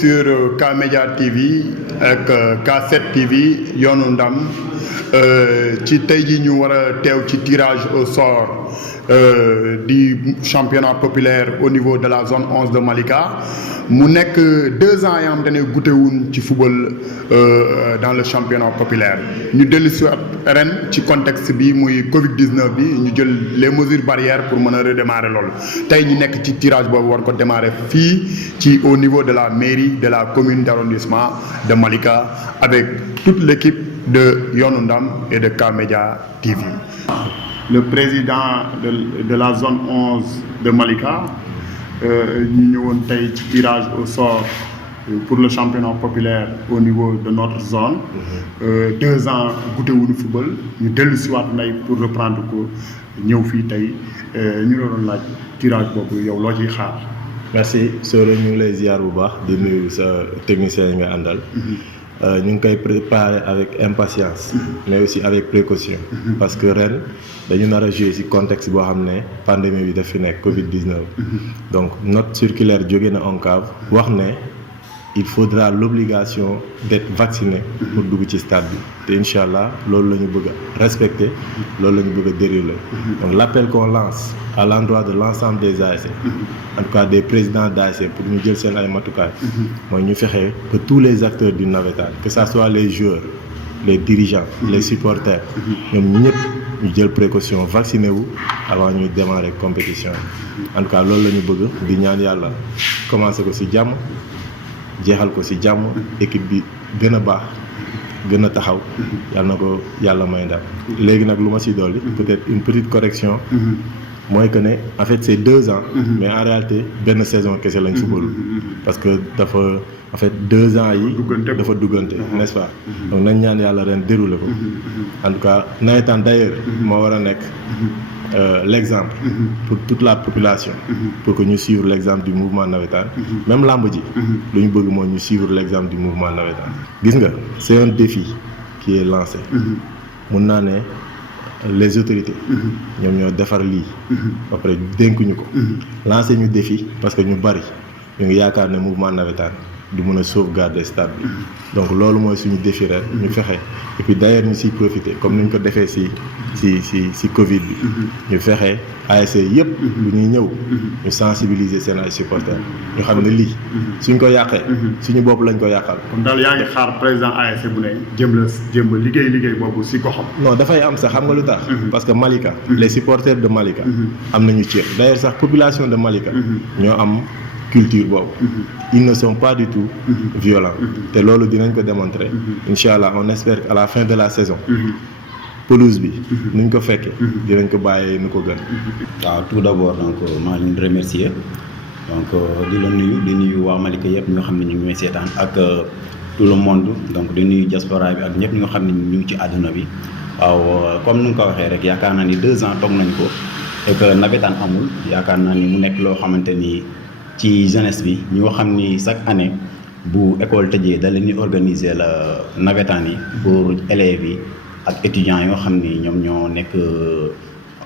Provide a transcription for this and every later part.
sur K-Media TV ak K7 TV yoonu ndam ci tey ji ñu war a teew ci tirage au sort du championnat populaire au niveau de la zone 11 de Malika mu nekk 2 ans yoo xam te ne goûté wuñ ci football dans le championnat populaire ñu dellu si ren ci contexte bi muy Covid 19 bi ñu jël les mesures barrières pour mën a redémarrer loolu tey ñu nekk ci tirage boobu war ko démarrer fii ci au niveau de la mairie de la commune d'arrondissement de Malika avec toute l'équipe de Yoonu Ndam et de K-Media TV. Le président de la zone 11 de Malika ñu ñëwoon tey ci tirage au sort pour le championnat populaire au niveau de notre zone. 2 ans goûté wuñu football ñu dellu siwaat nday pour reprendre ko ñëw fii tey ñu doon laaj tirage boobu yow loo ciy xaar. merci Soro ñu ngi lay ziar bu baax di nuyu sa technicien yi nga àndal. ñu ngi koy préparer avec impatience. mais aussi avec précaution. parce que ren dañu nar a jouer ci contexte boo xam ne pandémie bi daf fi nekk Covid 19. donc note circulaire jóge na ONCAV wax ne il faudra l'obligation d'être vacciné pour dugg ci stade bi te incha allah loolu la ñu bëgg a respecter loolu la ñu bëgg a dérouler. donc l'appel qu'on lance à l'endroit de l'ensemble des ASC. en tout cas des présidents d'ASC pour ñu jël seen ay matukaay. mooy ñu fexe que tous les acteurs du navétane que ça soit les joueurs les dirigeants les supporters ñoom ñëpp ñu jël précaution vacciné wu avant ñuy démarrer compétition en tout cas loolu la ñu bëgg di ñaan yàlla commencer ko ci jàmm jeexal ko ci jàmm équipe bi gën a baax gën a taxaw yàlla na ko yàlla may ndam léegi nag lu ma ci dolli peut-être une petite correction mooy que ne en fait c'est 2 ans mais en réalité benn saison kese lañ football parce que dafa en fait 2 ans yi dafa duggante n'est-ce pas donc nañ ñaan yàlla ren déroulé ko en tout cas nawetaan d'ailleurs moo war a nekk l'exemple pour toute la population pour que ñu suivre l'exemple du mouvement navétane même lamb ji lu ñu bëgg mooy ñu suivre l'exemple du mouvement navétane gis nga c'est un défi qui est lancé mun naa ne les autorités ñoom ñoo defar lii ba pare dénkuñu ko lancé ñu défi parce que ñu bari ñu ngi yaakaar ne mouvement navétane du mën a sauvegarder stade bi donc loolu mooy suñu défi ren ñu fexe et puis d'ailleurs ñu siy profiter comme ni ñu ko defee ci Covid bi ñu fexe ASC yëpp bu ñuy ñëw ñu sensibiliser seen ay supporters ñu xam ne lii suñ ko yàqee suñu bopp lañ ko yàqal. kon daal yaa ngi xaar président ASC bu ne jëm liggéey boobu ci goxam. non dafay am sax xam nga lu tax. parce que Malika les supporters de Malika am nañu cër d'ailleurs sax population de Malika ñoo am culture boobu ils ne sont pas du tout violents te loolu dinañ ko démontrer incha allah on espère qu'à la fin de la saison pelouse bi nuñ ko fekkee dinañ ko bàyyee nu ko gën. waaw tout d'abord donc maa ngi leen di remercier donc di la di nuyu waa Malika yëpp ñoo xam ne ñu ngi may seetaan ak tout le monde donc di nuyu diaspora bi ak ñëpp ñoo xam ne ñu ngi ci àdduna bi waaw comme ni nga ko waxee rek yaakaar naa ni 2 ans toog nañ ko et que navétane amul yaakaar naa ni mu nekk loo xamante ni ci jeunesse bi ñoo xam ni chaque année bu école tëjee da leen di organiser la navétane yi pour élèves yi ak étudiants yoo xam ni ñoom ñoo nekk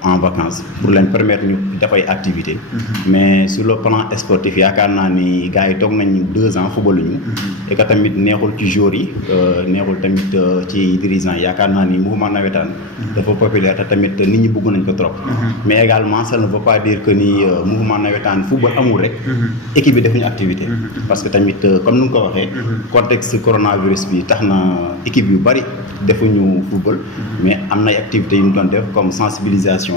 en vacances pour leen permettre ñu dafay activité mais sur le plan sportif yaakaar naa ni gars yi toog nañ 2 ans football ñu et que tamit neexul ci joueurs yi neexul tamit ci dirigeants yaakaar naa ni mouvement navétane dafa populaire te tamit nit ñi bëgg nañ ko trop mais également ça ne veut pas dire que ni mouvement navétane football amul rek équipe bi def ñu activité parce que tamit comme ni nga ko waxee contexte coronavirus bi tax na équipe yu bari defuñu football mais am na ay activités yu ñu doon def comme sensibilisation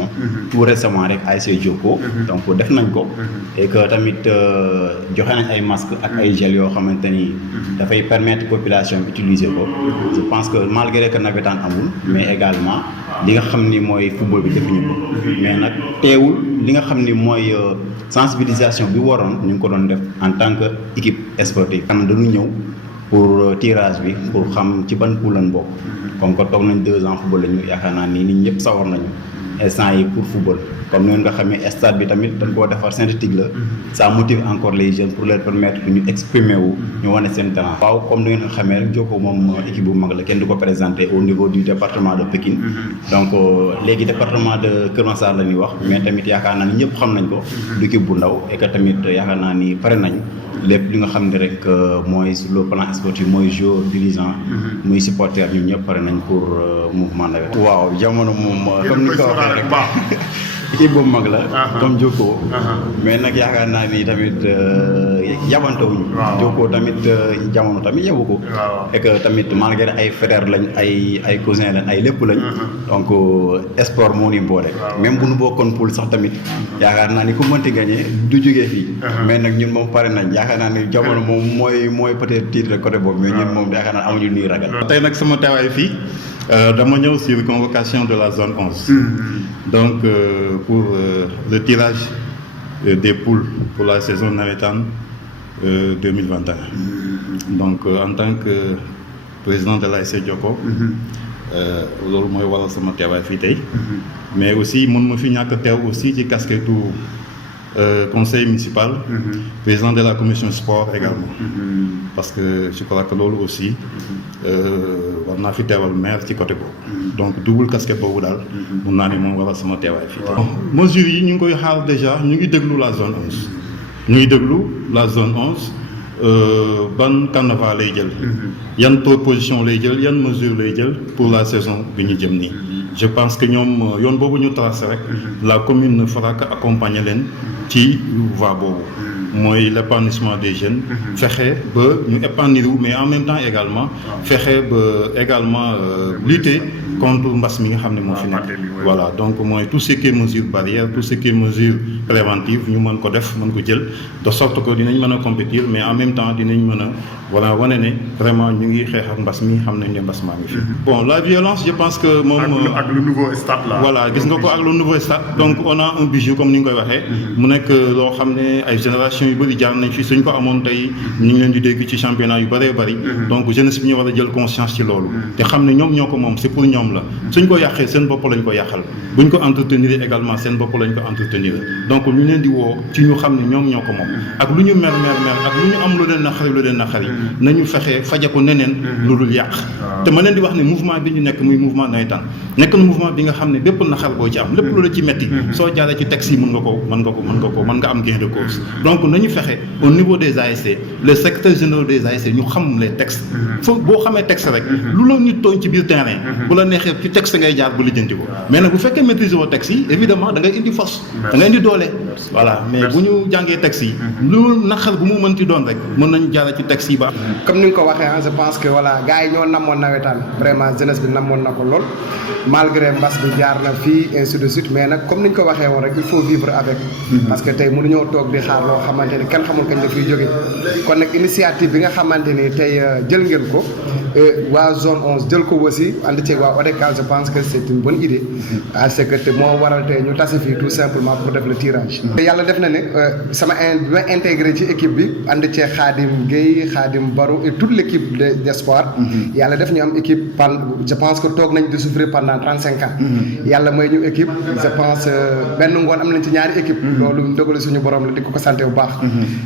tout récemment rek ASC Jokko donc def nañ ko et que tamit joxe nañ ay masques ak ay gel yoo xamante ni dafay permettre population bi utiliser ko je pense que malgré que navétane amul mais également li nga xam ni mooy football bi defuñu ko mais nag teewul li nga xam ni mooy sensibilisation bi waroon ñu ngi ko doon def en tant que équipe sportive kan dañu ñëw pour tirage bi pour xam ci ban poule lañ bokk comme que toog nañ 2 ans football lañu yaakaar naa ni nit ñëpp sawar nañu instant yi pour football comme ni nga xamee stade bi tamit dañ koo defar synthétique la ça motive encore les jeunes pour leur permettre ñu exprimer wu ñu wane seen talent. waaw comme ni nga xamee rek Jokko moom équipe bu mag la kenn du ko présenter au niveau du département de Pikine donc léegi département de Kër Massar la ñuy wax mais tamit yaakaar naa ni ñëpp xam nañ ko du équipe bu ndaw et que tamit yaakaar naa ni pare nañ lépp li nga xam ne rek mooy sur le plan sportif mooy joueur dirigeant muy supporter ñun ñëpp pare nañ pour mouvement nawet. waaw jamono moom comme ni ko waxee rek équipe bu mag la comme Jokko mais nag yaakaar naa ni tamit yabantewuñu Jokko tamit jamono tamit yabu ko et que tamit malgré ay frères lañ ay cousins lañ ay lépp lañ donc sport moo ni boole même bu nu bokkoon poule sax tamit yaakaar naa ni ku mënti gagné du jógee fii mais nag ñun moom pare nañ yaakaar naa ni jamono moom mooy peut-être titre côté boobu mais ñun moom yaakaar naa amuñu nuy ragal. tey nag sama teewaay fii dama ñëw sur convocation de la zone 11 donc pour le tirage des poules pour la saison navétane 2021 donc en tant que président de l'ASC Jokko loolu mooy waral sama teewaay fii tey mais aussi mën ma fi ñàkk teew aussi ci casquette conseil municipal président de la commission sport également parce que je crois que loolu aussi war naa fi teewal maire ci côté boobu donc double casquette boobu daal mun naa ne moom waral sama teewaay fii tey mesures yi ñu ngi koy xaar déjà ñu ngi déglu la zone 11 ñu ngi déglu la zone 11 ban carnaval lay jël yan proposition lay jël yan mesure lay jël pour la saison bi ñu jëm nii je pense que ñoom yoon boobu ñu tracé rek la commune ne fera que accompagner leen ci voie boobu mooy l'épanouissement des jeunes fexe ba ñu épanouir mais en même temps également fexe ba également lutter contre mbas mi nga xam ne moo fi nekk voilà donc mooy tout ce qui est mesure barrière tout ce qui est mesure préventive ñu mën ko def mën ko jël de sorte que dinañ mën a compétir mais en même temps dinañ mën a voilà wane ne vraiment ñu ngi xeex ak mbas mi xam nañ ne mbas maa ngi fi. bon la violence je pense que moom ak le nouveau stade là. voilà gis nga ko ak le nouveau stade donc on a un bijou comme ni nga koy waxee mu nekk loo xam ne ay génération yu bëri jaar nañ fi suñ ko amoon tey ñu ngi leen di dégg ci championnat yu bëree bëri donc jeunesse bi ñu war a jël conscience ci loolu te xam ne ñoom ñoo ko moom c'est pour ñoom la suñ ko yàqee seen bopp lañ ko yàqal buñ ko entretenir également seen bopp lañ ko entretenir donc ñu leen di woo ci ñu xam ne ñoom ñoo ko moom ak lu ñu mer ak lu ñu am lu leen naqari nañu fexe faje ko neneen lu dul yàq te ma leen di wax ne mouvement bi ñu nekk muy mouvement nawetaan nekk na mouvement bi nga xam ne bépp naxar boo ci am lépp lu la ci metti soo jaaree ci texte yi mën nga am gain de cause donc nañu fexe au niveau des ASC les secrétaires généraux des ASC ñu xam les textes foofu boo xamee texte rek lu la nit tooñ ci biir terrain bu la neexee ci texte ngay jaar bu lijjanti ko mais nag bu fekkee maîtriser woo texte yi évidemment da ngay indi force da ngay indi doole voilà mais bu ñu jàngee texte yi lu naqar bu mu mënti doon rek mën nañu jaaree ci texte yi ba comme ni nga ko waxee je pense que voilà gars yi ñoo namoon nawetaan vraiment jeunesse bi namoon na ko lool malgré mbas bi jaar na fii ainsi de suite mais nag comme ni ñu ko waxee woon rek il faut vivre avec parce que tey mënuñoo toog di xaar loo xamante ni kenn xamul kañ la fiy jóge kon nag initiative bi nga xamante ni tey jël ngeen ko waa zone 11 jël ko aussi ànd ceeg waa ODCAV je pense que c'est une bonne idée parce que te moo waral tey ñu tase fii tout simplement pour def le tirage yàlla def na ne bi ma intégré ci équipe bi ànd ceeg Khadim Gueye Khadim Barou et toute l'équipe d'espoir yàlla def ñu am équipe je pense que toog nañ di souffrir pendant 35 ans yàlla mooy ñu équipe je pense benn ngoon am nañ ci ñaari équipe loolu ndogalu suñu borom la di ko santé bu baax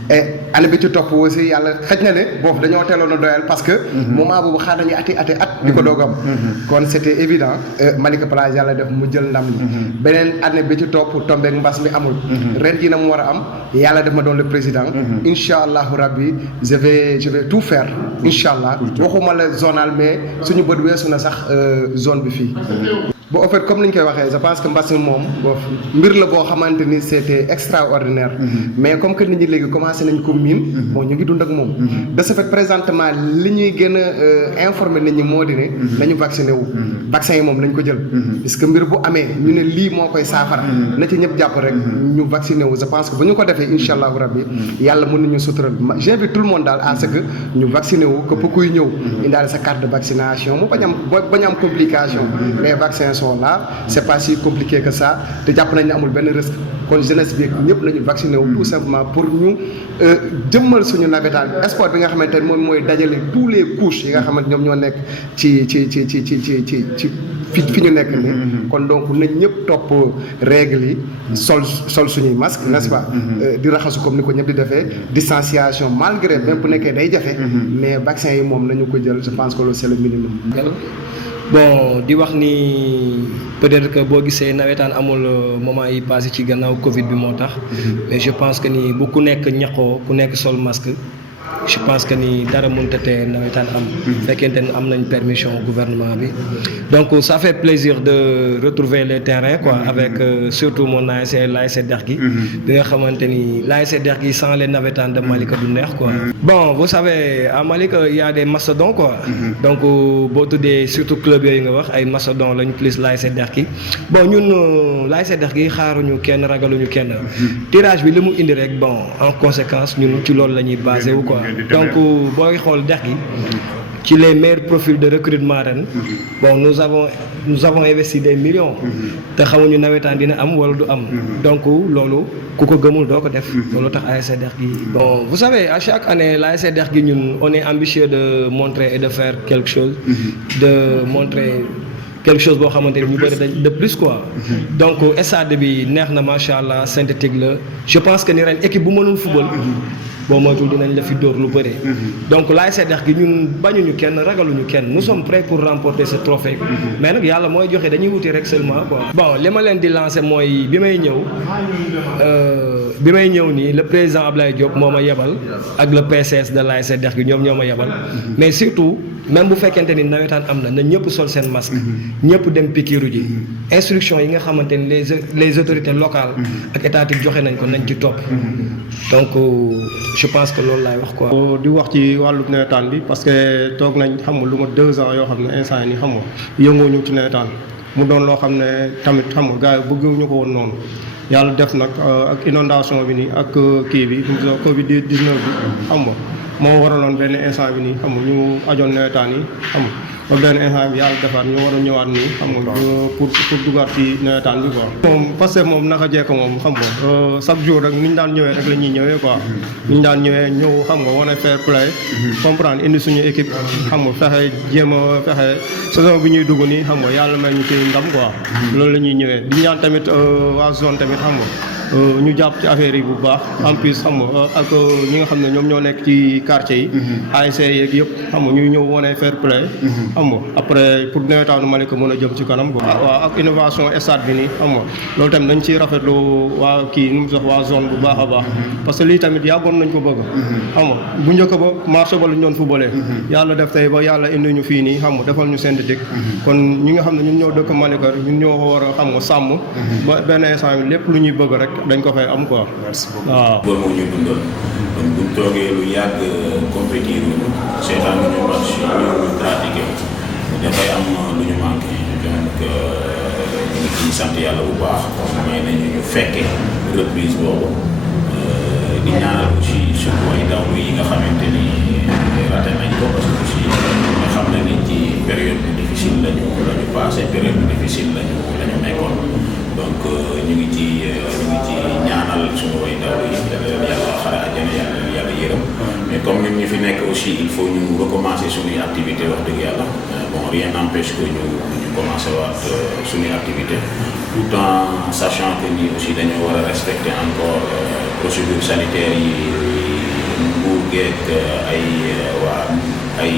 et année bi ci topp aussi yàlla xëj na ne boobu dañoo teeloon a doyal parce que moment boobu xaar nañu at di ko doogam kon c'était évident Malika Plage yàlla def mu jël ndam li beneen année bi ci topp tombeeg mbas mi amul ren ji na mu war a am yàlla def ma doon le président incha allahu rabbi je vais tout faire incha allah waxuma la zonal mais suñu bët weesu na sax zone bi fii bon en fait comme ni ñu koy waxee je pense que mbas mi moom mbir la boo xamante ni c'était extraordinaire mais comme que nit ñi léegi commencé nañ ko miin bon ñu ngi dund ak moom de ce fait présentement li ñuy gën a informer nit ñi moo di ne nañu vacciné wu vaccin yi moom nañ ko jël parce que mbir bu amee ñu ne lii moo koy saafara na ci ñëpp jàpp rek ñu vacciné wu je pense que bu ñu ko defee incha allahu rabbi yàlla mën nañu sutural j'invite tout le monde daal à ce que ñu vacciné wu képp kuy ñëw indaale sa carte de vaccination mu bañ am complication les vaccins sont là c'est pas si compliqué que ça te jàpp nañ ne amul benn risque kon jeunesse bi ñëpp nañu vacciné wu tout simplement pour ñu jëmmal suñu navétane sport bi nga xamante ne moom mooy dajale tous les couches yi nga xamante ñoom ñoo nekk ci fi ñu nekk nii kon donc nañ ñëpp topp règles yi sol suñuy masque n'est-ce pas di raxasu comme ni ko ñëpp di defee distanciation malgré même bu nekkee day jafe mais vaccin yi moom nañu ko jël je pense que loolu c'est le minimum. bon di wax ni peut-être que boo gisee nawetaan amul moment yi passé ci gannaaw Covid bi moo tax mais je pense que ni bu ku nekk ñaqoo ku nekk sol masque je pense que ni dara mënut a tee nawetaan am. fekkente ne am nañ permission gouvernement bi donc ça fait plaisir de retrouver les terrains quoi avec surtout mon ASC l'ASC Dergui bi nga xamante ni l'ASC Dergui sans les navétanes de Malika du neex quoi. bon vous savez à Malika il y a des mastodons quoi. donc boo tuddee surtout club yooyu nga wax ay mastodons lañ plus l'ASC Dergui bon ñun l'ASC Dergui xaaruñu kenn ragaluñu kenn tirage bi li mu indi rek bon en conséquence ñun ci loolu la ñuy basé wu quoi. donc booy xool Dergui ci les meilleurs profils de recrutement ren bon nous avons investi des millions te xamuñu nawetaan dina am wala du am donc loolu ku ko gëmul doo ko def loolu tax ASC Dergui bon vous savez à chaque année l'ASC Dergui ñun on est ambitieux de montrer et de faire quelque chose de montrer quelque chose boo xamante ni ñu bëri de plus quoi donc stade bi neex na macha allah synthétique la je pense que ni ren équipe bu mënul football boo moytul dinañ la fi dóor lu bëri donc l'ASC Dergui ñun bañuñu kenn ragaluñu kenn nous sommes prêts pour remporter ce trophée mais nag yàlla mooy joxe dañuy wuti rek seulement quoi. bon li ma leen di lancer mooy bi may ñëw nii le président Ablaye Diop moo ma yebal ak le PCS de l'ASC Dergui ñoom ñoo ma yebal mais surtout même bu fekkente ni nawetaan am na ñëpp sol seen masque ñëpp dem pikiiru ji instruction yi nga xamante ni les autorités locales ak étatiques joxe nañ ko nañ ci topp donc je pense que loolu laay wax quoi. di wax ci wàllu nawetaan bi parce que toog nañ xam nga lu ma 2 ans yoo xam ne instant yi nii xam nga yëngooñu ci nawetaan mu doon loo xam ne tamit xam nga gars yi bëgguñu ko woon noonu yàlla def nag ak inondation bi nii ak kii bi Covid 19 bi xam nga moo waraloon benn instant bi nii xam nga ñu ajoon nawetaan yi xam nga ba benn instant bi yàlla defaat ñu war a ñëwaat nii xam nga pour dugaat ci nawetaan bi quoi. moom parce que moom naka jekk moom xam nga chaque jour rek ni ñu daan ñëwee rek la ñuy ñëwee quoi. ni ñu daan ñëwee ñëw xam nga wane fair play comprendre indi suñu équipe xam nga fexe jéem a fexe saison bi ñuy dugg nii xam nga yàlla may ñu ci ndam quoi. loolu la ñuy ñëwee di ñaan tamit waa zone tamit xam nga. ñu jàpp ci affaire yi bu baax en plus xam nga ak ñi nga xam ne ñoom ñoo nekk ci quartier yi ASC yeeg yëpp xam nga ñu ñëw wane fair play xam nga après pour nawetaanu Malika mën a jëm ci kanam quoi. waaw ak innovation stade bi nii xam nga loolu tamit dañ ciy rafetlu waa kii nu mu sax waa zone bu baax a baax parce que lii tamit yàggoon nañ ko bëgg xam nga bu njëkk ba marché ba lañ doon footballé yàlla def tey ba yàlla indi ñu fii nii xam nga defal ñu synthétique kon ñi nga xam ne ñun ñoo dëkk Malika ñun ñoo ko war a xam nga sàmm ba benn instant bi lépp lu ñuy bëgg rek dañ ko fay am quoi. merci beaucoup waaw. loolu moo ñu dundal donc buñ toogee lu yàgg compétir seetaan ñu match ñu pratiqué dafay am lu ñu manqué donc ñu ngi ciy sant yàlla bu baax may nañu ñu fekke reprise boobu di ñaanal aussi suñu way daw yi nga xamante ni raté nañ ko parce que aussi nga xam ne ni ci période bu difficile lañu passé période bu difficile lañu nekkoon donc ñu ngi ci ñaanal suñu way daw yi yàlla xare àjjana yàlla yërëm mais comme ñun ñu fi nekk aussi il faut ñu recommencer suñuy activité wax dëgg yàlla bon rien n'empêche que ñu commencer waat suñuy activité tout en sachant que ni aussi dañoo war a respecter encore procédures sanitaires yi nguur geek ay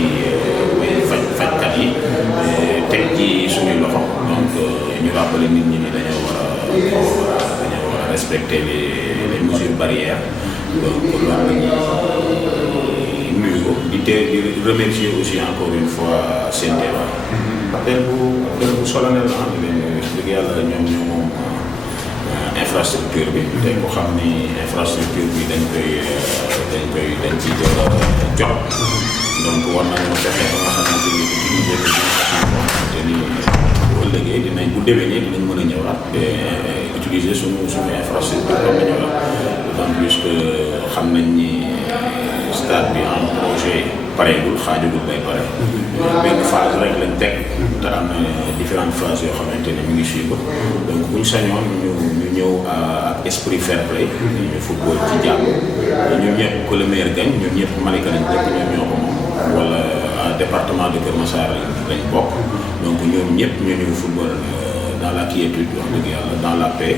fajkat yi teg ci suñuy loxo donc ñu rappeler nit ñi ni dañoo war a respecter les mesures barrières donc loolu la ñuy nuyu di remercier aussi encore une fois seen teewaay. appel bu solennel la dëgg yàlla ñoom ñoo moom infrastructure bi tey ko xam ni infrastructure bi dañ ci jot donc war nañoo fexe ba nga xamante ni utiliser ko xamante ni bu ëllëgee dinañ bu déwénee dinañ mën a ñëwaat utiliser suñu infrastructure comme na ñëwaat d'autant plus que xam nañ ni stade bi en projet pareegul xaajagul bay pare benn phase rek lañ teg te am na différentes phases yoo xamante ne mi ngi suivre donc buñ sañoon ñu ñëw ak esprit fair play ñu football ci jàmm ñun ñëpp que le meilleur gagne ñun ñëpp Malika lañ dëkk ñoom ñoo ko moom wala département de Keur Massar lañ bokk donc ñoom ñëpp ñu ñëw football dans la quiétude wax dëgg yàlla dans la paix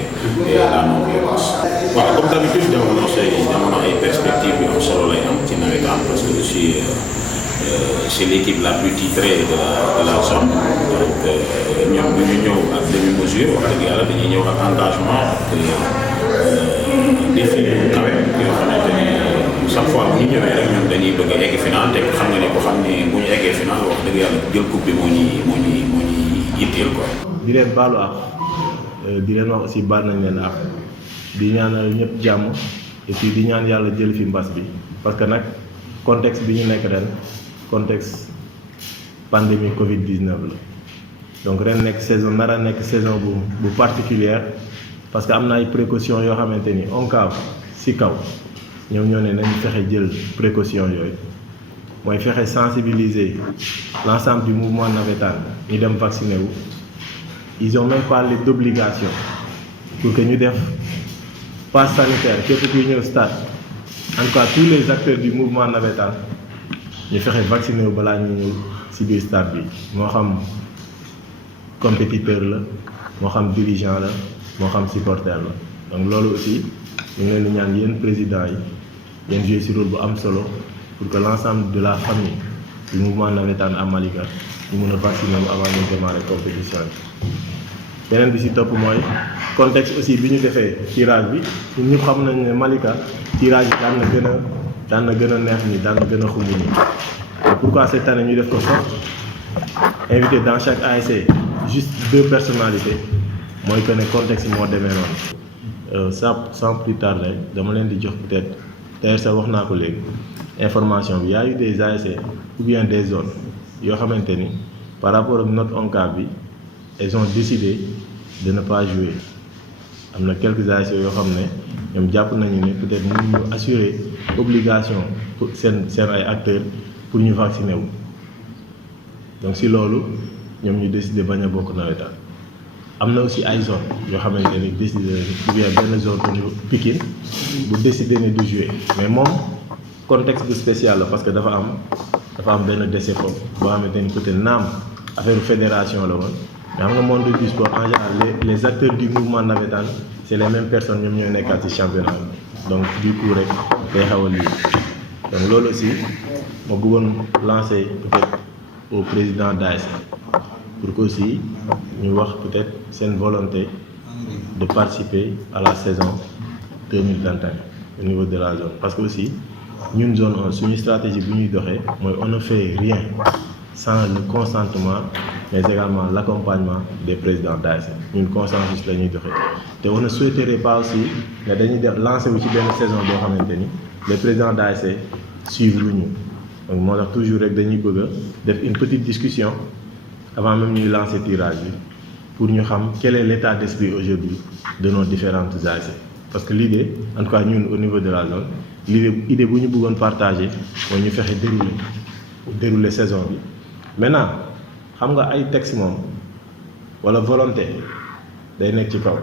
et la non-violence. waaw comme d'habitude jamono ay perspectives yu am solo lay am ci nawetaan parce que aussi c'est l'équipe la plus titrée de la zone donc ñoom bu ñu ñëw ak demi-mesure wax dëgg yàlla dañuy ñëw ak engagement ak défi yu kawe yoo xamante ni chaque fois bu ñu ñëwee rek ñun dañuy bëgg a egg final te xam nga ni ko xam ni bu ñu eggee final wax dëgg yàlla jël coupe bi moo ñuy yitteel quoi. di leen baalu ak di leen wax aussi baal nañ leen ak di ñaanal ñëpp jàmm et puis di ñaan yàlla jël fi mbas bi parce que nag contexte bi ñu nekk ren contexte pandémie Covid-19 la donc ren nekk saison nara nekk saison bu particulière parce que am na ay précautions yoo xamante ni ONCAV si kaw ñoom ñoo ne nañu fexe jël précaution yooyu mooy fexe sensibiliser l'ensemble du mouvement navétane ñu dem vacciner wu. Ils ont même parlé d'obligation pour que ñu def passe sanitaire képp kuy ñëw stade en tout cas tous les acteurs du mouvement navétane ñu fexe vacciné wu balaa ñu ñëw ci biir stade bi moo xam compétiteur la moo xam dirigeant la moo xam supporter la donc loolu aussi ñu ngi leen di ñaan yéen président yi yéen joué ci rôle bu am solo pour que l'ensemble de la famille du mouvement navétane à Malika ñu mën a vacciner wu avant ñu démarrer compétition bi. beneen bi ci topp mooy contexte aussi bi ñu defee tirage bi ñun ñëpp xam nañ ne Malika tirage yi daan na gën a neex ñi daan na gën a xumb ñi pourquoi cette année ñu def ko sox invité dans chaque ASC juste 2 personnalités mooy que ne contexte moo demee noonu sans plus tarder dama leen di jox peut-être d'ailleurs sax wax naa ko léegi information bi y a eu des ASC ou bien des zones yoo xamante ni par rapport ak notre ONCAV bi ils ont décidé de ne pas jouer am na quelques ASC yoo xam ne ñoom jàpp nañu ne peut-être mënuñu assurer obligation pour seen ay acteurs pour ñu vacciner wu donc si loolu ñoom ñu décidé bañ a bokk nawetaan am na aussi ay zone yoo xamante ni décidé ou bien benn zone bu ñu Pikine bu décidé ne du jouer mais moom contexte bu spécial la parce que dafa am benn décès foofu boo xamante ni peut-être naam affaire fédération la woon. mais xam nga monde du sport en général les acteurs du mouvement navétane c'est les mêmes personnes ñoom ñoo nekkaat ci championnat donc du coup rek day xaw a lii donc loolu aussi ma bëggoon lancer peut-être au président d'ASC pour que aussi ñu wax peut-être seen volonté de participer à la saison 2021 au niveau de la zone parce que aussi ñun zone 1 suñu stratégie bi ñuy doxee mooy on ne fait rien sans le consentement mais également l'accompagnement des présidents d'ASC ñun consensus la ñuy doxee te on ne souhaiterait pas aussi ne dañuy def lancer wu ci benn saison boo xamante ni les présidents d'ASC suivre lu ñu donc moo tax toujours rek dañuy bëgg a def une petite discussion avant même ñuy lancer tirage bi pour ñu xam quel est l'état d'esprit aujourd'hui de nos différentes ASC parce que l'idée en tout cas ñun au niveau de la zone l'idée bu ñu bëggoon partager mooy ñu fexe dérouler saison bi maintenant xam nga ay texte moom wala volonté day nekk ci kaw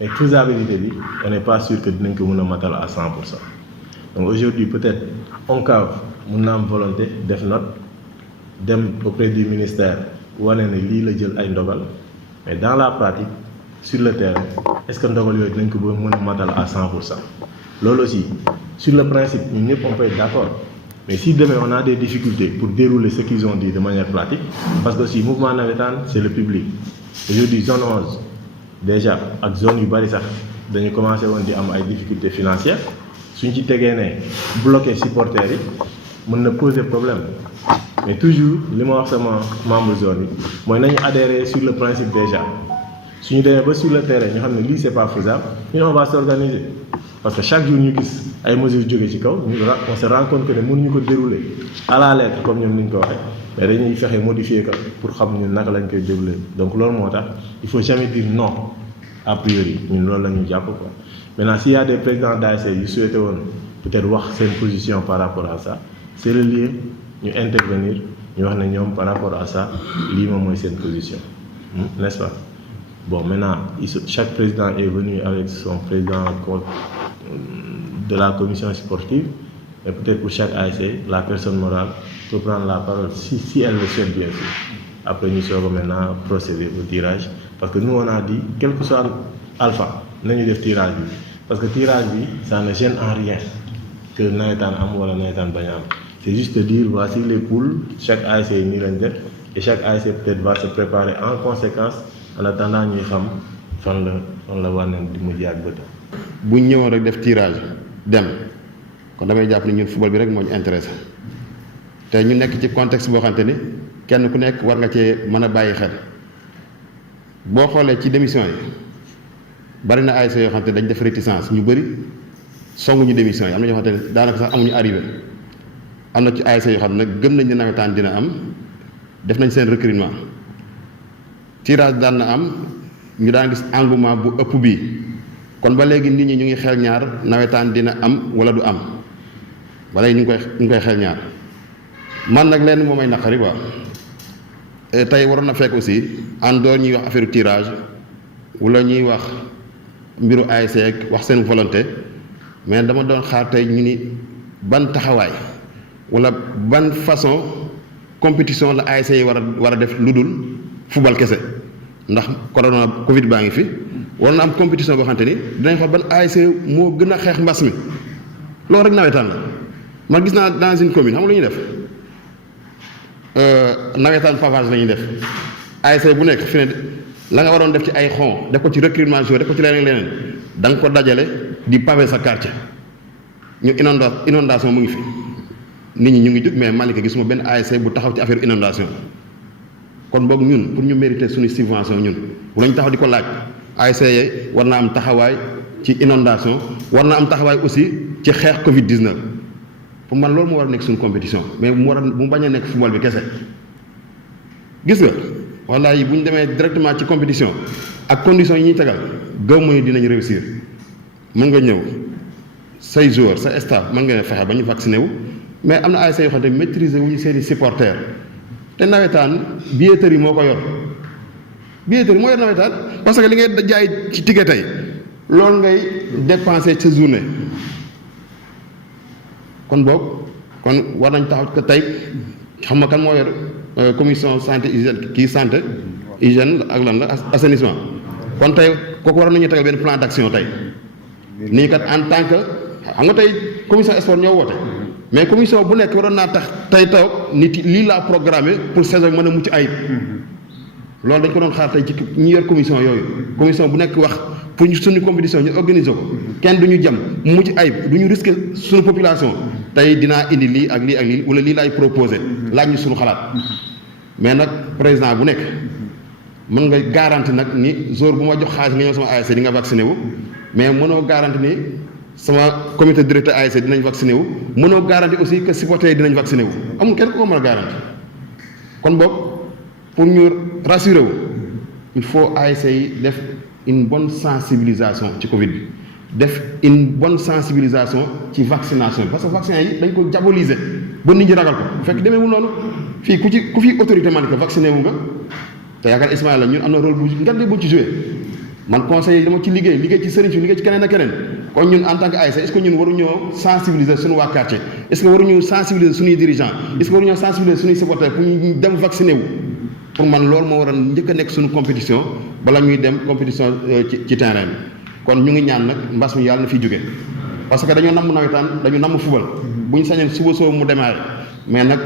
mais faisabilité bi on n'est pas sûr que dinañ ko mën a matal à 100%. Donc aujourd'hui peut-être ONCAV mën na am volonté def note dem auprès du ministère wane ne lii la jël ay ndogal mais dans la pratique sur le terrain est-ce que ndogal yooyu dinañ ko mën a matal à 100%. loolu aussi sur le principe ñun ñëpp on peut être d'accord mais si demain on a des difficultés pour dérouler ce qu'ils ont dit de manière pratique parce que aussi mouvement navétane c'est le public aujourd'hui zone 11 déjà ak zone yu bari sax dañu commencé woon di am ay difficultés financières suñ ci tegee ne bloqué supporters yi mën na poser problème mais toujours li ma wax sama membre zone yi mooy nañu adhérer sur le principe déjà suñu demee ba sur le terrain ñu xam ne lii c'est pas faisable ñun on va s'organiser parce que chaque jour ñu gis ay mesures jóge ci kaw on se rend compte que ne mënuñu ko dérouler à la lettre comme ñoom ni ñu ko waxee mais dañuy fexe modifier ko pour xam ñun naka lañ koy dérouler donc loolu moo tax il faut jamais dire non a priori ñun loolu la ñuy jàpp quoi. Maintenant s'il y a des présidents d'ASC yu souhaité woon peut-être wax seen position par rapport à ça c'est le lieu ñu intervenir ñu wax ne ñoom par rapport à ça lii moom mooy seen position n'est-ce pas. Bon maintenant chaque président est venu avec son président de la commission sportive et peut-être pour chaque ASC la personne morale peut prendre la parole si elle le souhaite bien sûr. Après nous serons maintenant procéder au tirage parce que nous on a dit quel que soit alpha nañu def tirage bi parce que tirage bi ça ne gêne en rien que nawetaan am wala nawetaan bañ a am c'est juste de dire voici les poules chaque ASC nii lañ def et chaque ASC peut-être va se préparer en conséquence en attendant ñuy xam fan la war nañ di mujj ak bët. bu ñu ñëwoon rek def tirage dem kon damay jàpp ni ñun football bi rek moo ñu intéressé te ñu nekk ci contexte boo xamante ni kenn ku nekk war nga cee mën a bàyyi xel boo xoolee ci démission yi bari na ASC yoo xamante dañ def réticence ñu bëri songuñu démission yi am na ñoo xamante ne daanaka sax amuñu arrivé am na ci ASC yoo xam ne nag gëm nañ ne nawetaan dina am def nañ seen recrutement tirage daan na am ñu daan gis engouement bu ëpp bii kon ba léegi nit ñi ñu ngi xel ñaar nawetaan dina am wala du am ba léegi ñu ngi koy xel ñaar man nag lenn moo may naqari quoi tey waroon na fekk aussi en dehors ñuy wax affaire tirage wala ñuy wax mbiru ASC ak wax seen volonté mais dama doon xaar tey ñu ni ban taxawaay wala ban façon compétition la ASC yi war a def lu dul football kese ndax corona Covid baa ngi fi war na am compétition boo xamante ni dinañ xool ban ASC moo gën a xeex mbas mi loolu rek nawetaan la man gis naa dans une commune xam nga lu ñuy def nawetaan pavage la ñuy def ASC bu nekk fi ne la nga waroon def ci ay xon def ko ci recrutement joueur def ko ci leneen da nga ko dajale di pavé sa quartier ñu inondation mu ngi fi nit ñi ñu ngi jóg mais Malika gisuma benn ASC bu taxaw ci affaire inondation kon boog ñun pour ñu mériter suñu subvention ñun bu lañ taxaw di ko laaj ASC yi war naa am taxawaay ci inondation war naa am taxawaay aussi ci xeex Covid 19 pour man loolu moo war a nekk suñu compétition mais mu bañ a nekk football bi kese gis nga wallaay bu ñu demee directement ci compétition ak conditions yi ñuy tegal gëw ma ni dinañ réussir mën nga ñëw say joueurs sa staff mën nga fexe ba ñu vacciné wu mais am na ASC yoo xam ne maîtriser wu ñu seen i supporters te nawetaan billetterie moo ko yor billetterie moo yor nawetaan parce que li ngay jaay ci ticket tey loolu ngay dépenser sa journée kon boog kon war nañ taxaw ko tey xam nga kan moo yor commission santé hygiène santé hygiène ak lan la assainissement kon tey kooku war nañu tegal benn plan d'action tey nii kat en tant que xam nga tey commission sport ñoo woote mais commission bu nekk waroon naa tax tey taw nit lii laa programmé pour saison mën a mucc ayib loolu dañ ko doon xaar tey ci ñi yor commission yooyu commission bu nekk wax pour ñu suñu compétition ñu organiser ko kenn du ñu jam mucc ayib du ñu risquer suñu population tey dinaa indi lii ak lii ak lii wala lii laay proposé laaj ñu suñu xalaat mais nag président bu nekk mën nga garanti nag ni jour bu ma jox xaalis nga ñëw sama ASC di nga vacciné wu mais mënoo garanti ni sama comité directeur ASC dinañ vacciné wu mënoo garanti aussi que supporters yi dinañ vacciné wu amul kenn ku ko mën a garanti kon boog pour ñu rassurer wu il faut ASC yi def une bonne sensibilisation ci Covid bi def une bonne sensibilisation ci vaccination parce que vaccin yi dañ ko diaboliser ba nit ñi ragal ko fekk demeewul noonu fii ku fi autorité Malika vacciné wu nga te yaakaar Ismaïla ñun am na rôle bu ngande bu ci joué man conseil yi dama ci liggéey ci sëriñ si liggéey ci keneen ak keneen kon ñun en tant que ASC est-ce que ñun waruñoo sensibiliser suñu waa quartier est-ce que waruñu sensibiliser suñuy dirigeants est-ce que waruñoo sensibiliser suñuy supporters pour ñu dem vacciné wu pour man loolu moo war a njëkk a nekk suñu compétition bala ñuy dem compétition ci terrain bi kon ñu ngi ñaan nag mbas mi yàlla na fiy jóge parce que dañoo namm nawetaan dañu namm football bu ñu sañoon suba soo mu démarré mais nag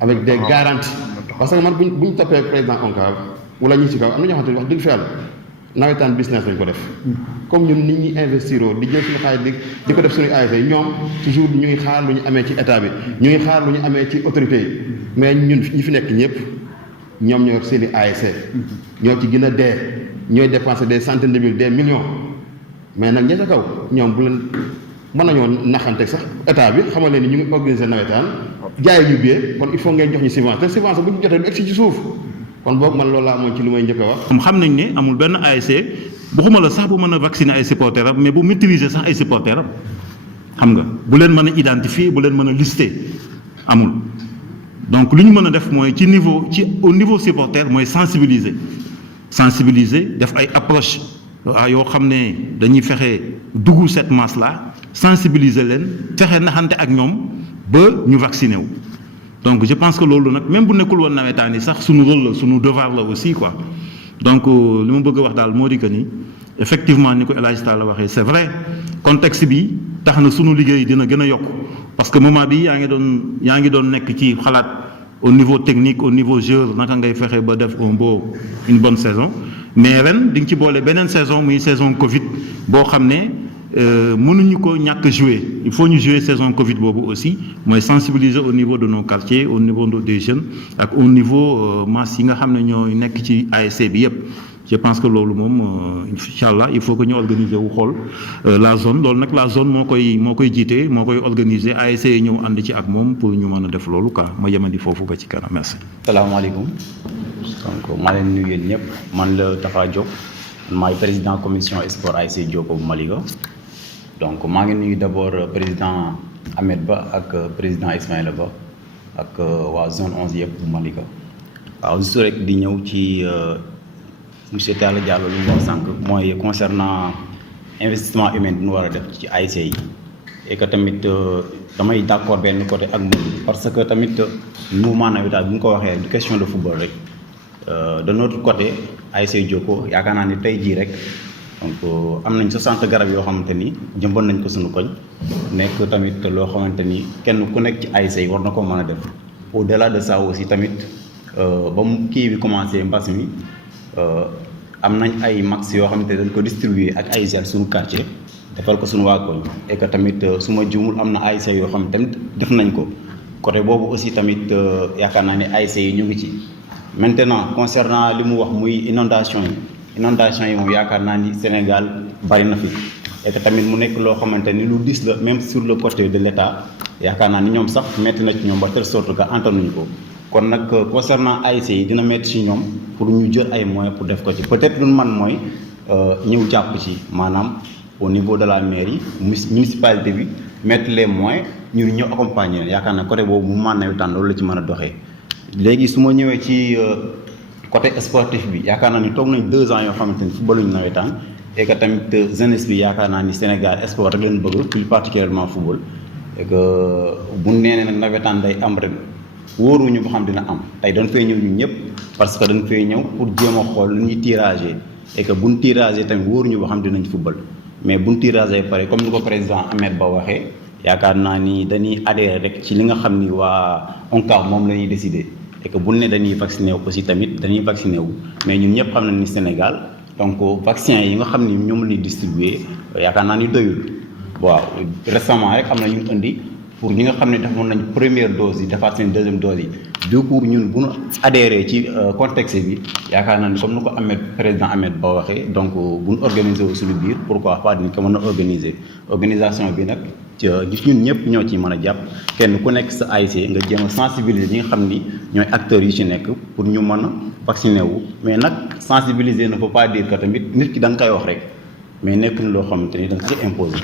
avec des garanties parce que man bu ñu toppee président ONCAV wala ñi ci kaw am na ñoo xamante ne wax dëgg fa yàlla nawetaan business lañ ko def comme ñun nit ñi investiroo di jël suñu xaalis di ko def suñu ASC ñoom toujours ñu ngi xaar lu ñu amee ci état bi ñu ngi xaar lu ñu amee ci autorité yi mais ñun ñi fi nekk ñëpp ñoom ñoo seeni ASC ñoo ci gën a dee ñooy dépenser des centaines de millions des millions mais nag ña ca kaw ñoom bu leen mën nañoo naxante sax état bi xamal leen ni ñu ngi organiser nawetaan jaay ñu billet kon il faut ngeen jox ñu subvention te subvention bu ñu jotee du egsi ci suuf kon boog man loolu laa amoon ci lu may njëkk a wax. xam nañ ne amul benn ASC waxuma la sax bu mën a vacciner ay supporters am mais bu maîtriser sax ay supporters am xam nga bu leen mën a identifier bu leen mën a lister amul donc lu ñu mën a def mooy au niveau supporter mooy sensibiliser def ay approche yoo xam ne dañuy fexe dugg cette masse là sensibiliser leen fexe naxante ak ñoom ba ñu vacciner wu donc je pense que loolu nag même bu nekkul woon nawetaan yi sax suñu rôle la suñu devoir la aussi quoi donc li ma bëgg a wax daal moo di que ni effectivement ni ko El Hadj Talla waxee c'est vrai contexte bi tax na suñu liggéey dina gën a yokk parce que moment bi yaa ngi doon nekk ci xalaat au niveau technique au niveau jeu naka ngay fexe ba def une bonne saison mais ren di nga ci boole beneen saison muy saison Covid boo xam ne mënuñu ko ñàkk jouer il faut ñu jouer saison Covid boobu aussi mooy sensibiliser au niveau de nos quartiers au niveau des jeunes ak au niveau masse yi nga xam ne ñooy nekk ci ASC bi yépp je pense que loolu moom incha allah il faut que ñu organiser wu xool la zone loolu nag la zone moo koy jiite moo koy organiser ASC yi ñëw ànd ci ak moom pour ñu mën a def loolu quoi ma yemandi foofu ba ci kanam merci. salaamaaleykum donc maa leen nuyu yéen ñëpp man la Tafa Diop maay président commission sport ASC Diopo bu Malika donc maa ngi nuyu d'abord président Ahmed Ba ak président Ismaïla Ba ak waa zone 11 yëpp bu Malika waaw juste rek di ñëw ci. Monsieur Talla Diallo lu mu wax sànq mooy concernant investissement humain bi ñu war a def ci ASC yi et que tamit damay d'accord benn côté ak moom parce que tamit mouvement navétane bu ñu ko waxee du question de football rek de notre côté ASC Diopo yaakaar naa ni tey jii rek donc am nañ 60 garab yoo xamante ni jëmbat nañ ko suñu koñ nekk tamit loo xamante ni kenn ku nekk ci ASC yi war na ko mën a def au-delà de ça aussi tamit ba mu kii bi commencé mbas mi. am nañ ay max yoo xamante ne dañ ko distribuer ak ay gel suñu quartier defal ko suñu waa koñ et que tamit su ma juumul am na ASC yoo xam tamit def nañ ko côté boobu aussi tamit yaakaar naa ne ASC yi ñu ngi ci maintenant concernant li mu wax muy inondation yi moom yaakaar naa ni Sénégal bari na fi et que tamit mu nekk loo xamante ni lu dis la même sur le côté de l'État yaakaar naa ni ñoom sax metti na ci ñoom ba telle sorte que antanuñ ko kon nag concernant ASC yi dina metti ci ñoom pour ñu jël ay moyens pour def ko ci peut-être lu man mooy ñëw jàpp ci maanaam au niveau de la mairie municipalité bi mettre les moyens ñu ñëw accompagner leen yaakaar naa côté boobu mu mën nawetaan loolu la ci mën a doxee. léegi su ma ñëwee ci côté sportif bi yaakaar naa ni toog nañ 2 ans yoo xamante ni footballuñu nawetaan et que tamit jeunesse bi yaakaar naa ni Sénégal sport rek leen bëgg plus particulièrement football et que bu nee nag nawetaan day am ren. wóoruñu ba xam dina am tey dañ fay ñëw ñun ñëpp parce que dañ fay ñëw pour jéem a xool lu ñuy tiragé et que buñ tiragé tamit wóoruñu ba xam dinañ football mais buñ tiragé pare comme ni ko président Ahmed Ba waxee yaakaar naa ni dañuy adhéré rek ci li nga xam ni waa ONCAV moom la ñuy décider et que buñ ne dañuy vacciné wu aussi tamit dañuy vacciné wu mais ñun ñëpp xam nañ ni Sénégal donc vaccin yi nga xam ni ñoom la ñuy distribué yaakaar naa ni doyul waaw récemment rek am na ñu indi. pour ñi nga xam ne defoon nañ première dose yi defaat seen deuxième dose yi du coup ñun bu ñu adhéré ci contexte bi yaakaar naa ni comme ni ko président Ahmed Ba waxee donc bu ñu organiser wu suñu biir pourquoi pas dañ ko mën a organiser organisation bi nag ñun ñëpp ñoo ci mën a jàpp kenn ku nekk sa ASC nga jéem a sensibiliser ñi nga xam ni ñooy acteurs yi ci nekk pour ñu mën a vacciner wu mais nag sensibiliser ne veut pas dire que tamit nit ki da nga koy wax rek. mais nekk na loo xamante ni da nga ko imposé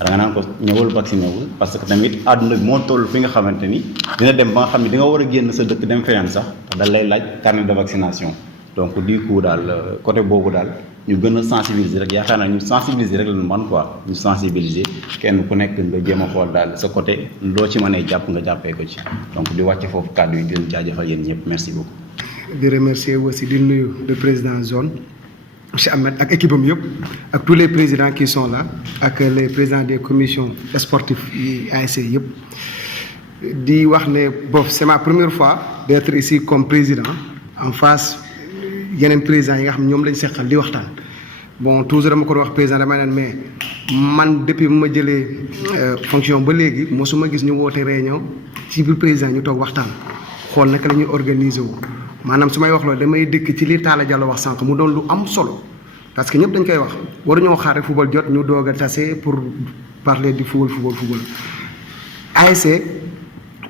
da nga naan ko ñëwal vacciné wu parce que tamit àdduna bi moo toll fi nga xamante ni dina dem ba nga xam ne di nga war a génn sa dëkk dem feneen sax da lay laaj carnet de vaccination donc du coup daal côté boobu daal ñu gën a sensibiliser rek yaakaar naa ñu sensibiliser rek lañu man quoi ñu sensibiliser kenn ku nekk nga jéem a xool daal sa côté loo ci mënee jàpp nga jàppee ko ci donc di wàcce foofu kàddu yi di leen jaajëfal yéen ñëpp merci beaucoup. di remercier aussi di nuyu le président zone. Monsieur Ahmed ak équipe am yëpp ak tous les présidents qui sont là ak les présidents des commissions sportives yi ASC yëpp di wax ne bof c'est ma première fois d'être ici comme président en face yeneen présidents yi nga xam ñoom lañ seqal di waxtaan bon toujours dama ko wax président dama naan mais man depuis bu ma jëlee fonction ba léegi mosuma gis ñu woote réunion ci biir président ñu toog waxtaan xool naka la ñuy organiser wu. maanaam su may wax loolu damay dëkk ci li Talla Diallo wax sànq mu doon lu am solo parce que ñëpp dañ koy wax waruñoo xaar rek football jot ñu doog a tase pour parler du football. ASC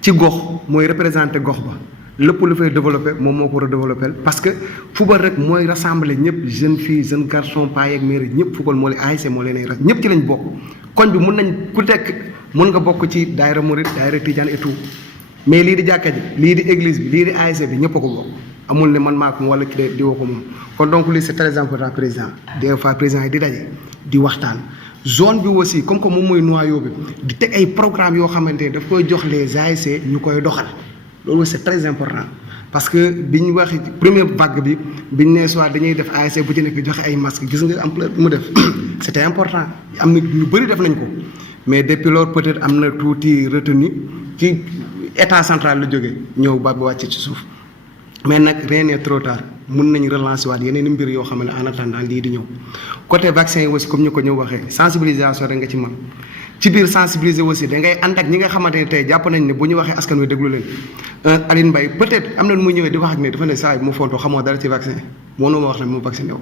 ci gox mooy représenter gox ba lépp lu fay développer moom moo ko war a développer parce que football rek mooy rassembler ñëpp jeune fille jeune garçon paa yeeg mère ñëpp football moo leen ASC moo leen ay ñëpp ci lañ bokk koñ bi mun nañ ku nekk mun nga bokk ci daayira Mouride daayira Tidiane et tout. mais lii di jàkka ji lii di église bi lii di ASC bi ñëpp a ko bokk amul ne man maa ko wala ki di woo ko moom kon donc lii c'est très important président des fois président yi di daje di waxtaan zone bi aussi comme que moom mooy noyau bi di teg ay programme yoo xamante ne daf koy jox les ASC ñu koy doxal loolu c'est très important parce que bi ñu wax première vague bi bi ñu nee soit dañuy def ASC bu ci nekk joxe ay masques gis nga ampleur bi mu def c'était important am na ñu bëri def nañ ko mais depuis loolu peut-être am na tuuti retenu ci état central la jógee ñëw ba wàcc ci suuf mais nag rien n'est trop tard mun nañu relancer waat yeneen i mbir yoo xam ne en attendant lii di ñëw côté vaccin yi aussi comme ñu ko ñëw waxee sensibilisation rek nga ci mën ci biir sensibiliser aussi da ngay ànd ak ñi nga xamante ne tey jàpp nañ ne bu ñu waxee askan wi déglu leen Aline Mbaye peut-être am na nu muy ñëwee di wax ak ne dafa ne saa yi bu ma fontoo xamoo dara ci vaccin mënoo ma wax ne mu vacciné wu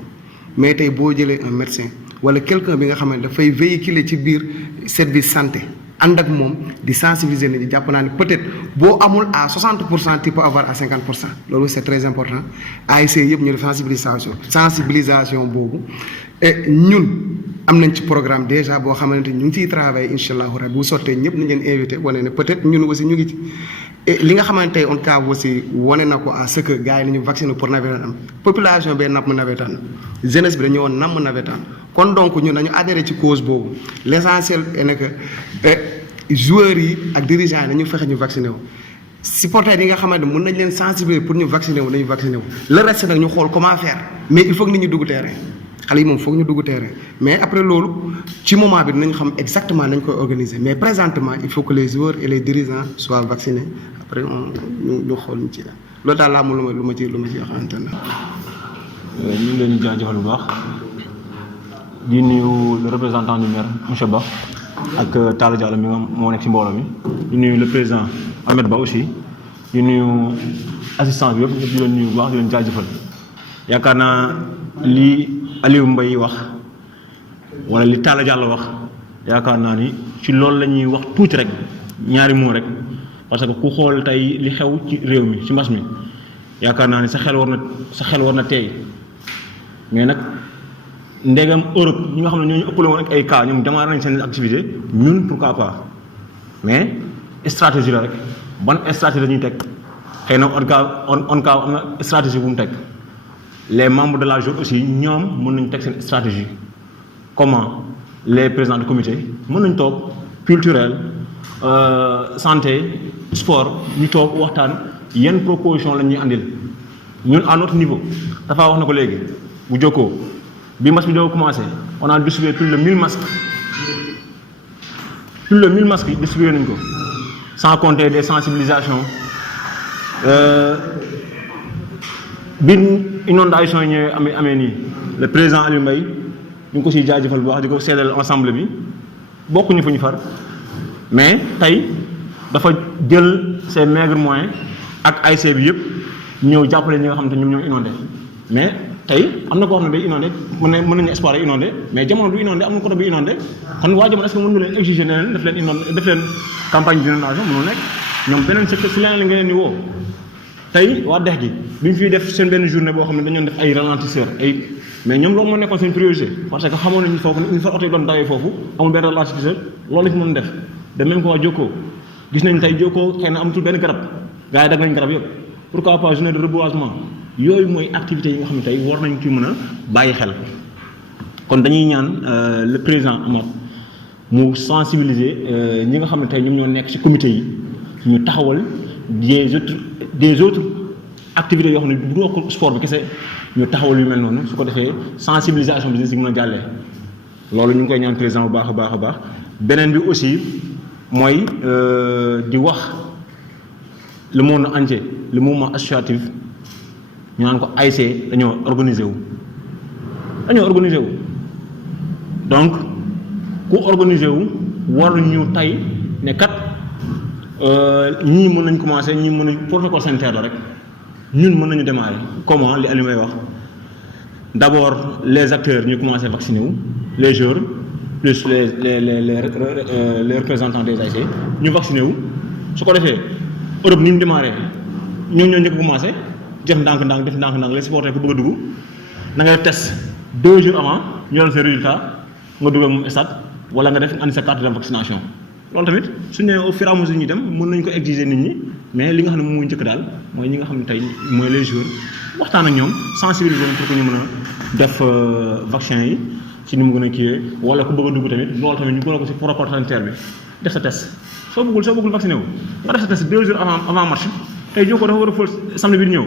mais tey boo jëlee un médecin wala quelqu'un bi nga xam ne dafay véhiculer ci biir service santé ànd ak moom di sensibiliser nit ñi jàpp naa ne peut-être boo amul à 60% tu peux avoir à 50% loolu c'est très important ASC yëpp ñu def sensibilisation boobu et ñun am nañ ci programme déjà boo xamante ni ñu ngi ciy travailler incha allahu rabi bu sottee ñëpp nañ leen invité wane ne peut-être ñun aussi ñu ngi ci et li nga xamante ne on cas aussi wane na ko à ce que gars yi nañu vacciné pour navétane am population bee namm navétane jeunesse bi dañu woon namm navétane kon donc ñun dañu adhéré ci cause boobu l'essentiel est que joueurs yi ak dirigeants yi nañu fexe ñu vacciné wu supporters yi nga xamante ne mën nañ leen sensibiliser pour ñu vacciner wu nañu vacciner wu le reste nag ñu xool comment faire mais il faut que nit ñi dugg terrain xale yi moom foog ñu dugg terrain mais après loolu ci moment bi dinañ xam exactement nañ koy organiser mais présentement il faut que les joueurs et les dirigeants soient vaccinés après ñu xool ñu ci la loolu daal laa amul lu ma ci waxante na. ñu ngi leen di jaajëfal bu baax di nuyu le représentant du maire monsieur Ba ak Talla Diallo mi nga moo nekk ci mbooloo mi di nuyu le président Ahmed Ba aussi di nuyu assistance bi yëpp ñëpp di leen nuyu bu baax di leen jaajëfal yaakaar naa li Aliou Mbaye wax wala li Talla Diallo wax yaakaar naa ni ci loolu la ñuy wax tuuti rek ñaari moo rek parce que ku xool tey li xew ci réew mi ci mbas mi yaakaar naa ni sa xel war na teey mais nag ndegam Europe ñi nga xam ne ñoo ñu ëppale woon ak ay cas ñoom démarré nañ seen activité ñun pourquoi pas mais stratégie la rek ban stratégie la ñuy teg xëy na on cas am na stratégie bu mu teg les membres de la JOR aussi ñoom mën nañu teg seen stratégie comment les présidents de comité mën nañ toog culturel santé sport ñu toog waxtaan yan proposition la ñuy andil ñun à notre niveau dafa wax na ko léegi bu jokkoo bi mas bi doo commencé on a distribué plus de 1000 masques distribué nañ ko sans compter des sensibilisations bi inondation yi ñëwee amee nii le président Aliou Mbaye ñu ngi ko siy jaajëfal bu baax di ko seedal ensemble bi bokkuñu fu ñu far mais tey dafa jël ses maigres moyens ak ASC bi yëpp ñëw jàppale ñi nga xam te ñoom ñoo inondé mais tey am na koo xam ne day inondé mën nañu espoir ay inondé mais jamono du inondé am na côté bi inondé kon waa jamono est-ce que mën nga leen exiger ne leen def leen campagne d'inondation mënul nekk ñoom beneen secteur si leneen li nga leen di woo tey waa dex gi bi ñu fiy def seen benn journée boo xam ne dañoon def ay ralentisseur mais ñoom loolu moo nekkoon seen priorité parce que xamoon nañu foofu ne une fois oto yi doon dawee foofu amul benn ralentisseur loolu la fi mën def de même que waa Jokko gis nañ tey Jokko xëy na amatul benn garab gars yi dag nañ garab yëpp pourquoi pas journée de reboisement yooyu mooy activités yi nga xam ne tey war nañ ci mën a bàyyi xel kon dañuy ñaan le président Amath mu sensibiliser ñi nga xam ne tey ñoom ñoo nekk ci comité yi ñu taxawal des autres activités yoo xam ne bu doo ko sport bi kese ñu taxawal yu mel noonu su ko defee sensibilisation bi dina si mën a jàllee loolu ñu ngi koy ñaan président bu baax a baax a baax beneen bi aussi mooy di wax le monde entier le mouvement associatif ñu naan ko ASC dañoo organiser wu donc ku organiser wu war ñu tey ne kat ñii mën nañ commencer ñii mën nañ protocole sanitaire la rek ñun mën nañu démarrer comment li Aliou may wax d'abord les acteurs ñu commencer vacciner wu les joueurs plus les représentants des ASC ñu vacciner wu su ko defee Europe ni mu démarrer ñoom ñoo njëkk commencer def ndànk-ndànk les supporters ku bëgg a dugg na ngay test 2 jours avant ñu doon seen résultat nga dugg ak moom stade wala nga def andi sa carte de vaccination loolu tamit su ñu nee au fur et à mesure ñu dem mën nañu ko exiger nit ñi mais li nga xam ne moom mooy njëkk daal mooy ñi nga xam ne tey mooy les joueurs waxtaan ak ñoom sensibiliser leen pour que ñu mën a def vaccin yi ci ni mu gën a kiiwee wala ku bëgg a dugg tamit loolu tamit ñu gën a ko ci protocole sanitaire bi def sa test soo bëggul vacciné wu nga def sa test 2 jours avant match tey ñoo ko dafa war a fóol samedi bi ñëw